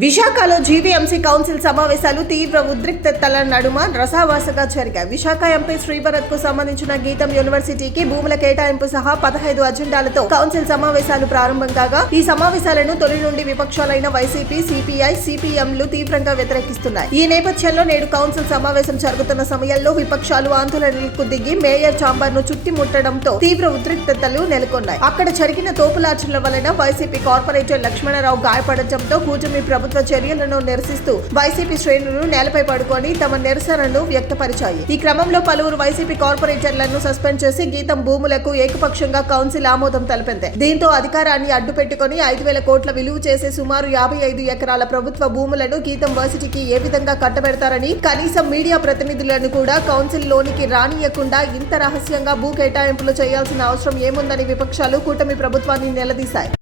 విశాఖలో GVMC council సమావేశాలు తీవ్ర ఉద్రిక్తతల నడుమ రసావాసగా జరిగాయి. విశాఖ ఎంపీ శ్రీభరత్ కు సంబంధించిన గీతం యూనివర్సిటీకి భూముల కేటాయింపు సహా 15 అజెండాలతో కౌన్సిల్ సమావేశాలు ప్రారంభం కాగా ఈ సమావేశాలను తొలి నుండి విపక్షాలైన వైసీపీ, సిపిఐ, సిపిఎంలు తీవ్రంగా వ్యతిరేకిస్తున్నాయి. ఈ నేపథ్యంలో నేడు కౌన్సిల్ సమావేశం జరుగుతున్న సమయంలో విపక్షాలు ఆందోళనలకు దిగి మేయర్ ఛాంబర్ ను చుట్టుముట్టడంతో తీవ్ర ఉద్రిక్తతలు నెలకొన్నాయి. అక్కడ జరిగిన తోపులాటల వలన వైసీపీ కార్పొరేటర్ లక్ష్మణరావు గాయపడటంతో కూటమి ప్రభుత్వ చర్యలను నిరసిస్తూ వైసీపీ శ్రేణులు నేలపై పడుకొని తమ నిరసనను వ్యక్తపరిచాయి. ఈ క్రమంలో పలువురు వైసీపీ కార్పొరేటర్లను సస్పెండ్ చేసి గీతం భూములకు ఏకపక్షంగా కౌన్సిల్ ఆమోదం తెలిపింది. దీంతో అధికారాన్ని అడ్డుపెట్టుకుని 5,000 కోట్ల విలువ చేసే సుమారు 55 ఎకరాల ప్రభుత్వ భూములను గీతం వర్సిటీకి ఏ విధంగా కట్టబెడతారని, కనీసం మీడియా ప్రతినిధులను కూడా కౌన్సిల్ లోనికి రానియకుండా ఇంత రహస్యంగా భూ కేటాయింపులు చేయాల్సిన అవసరం ఏముందని విపక్షాలు కూటమి ప్రభుత్వాన్ని నిలదీశాయి.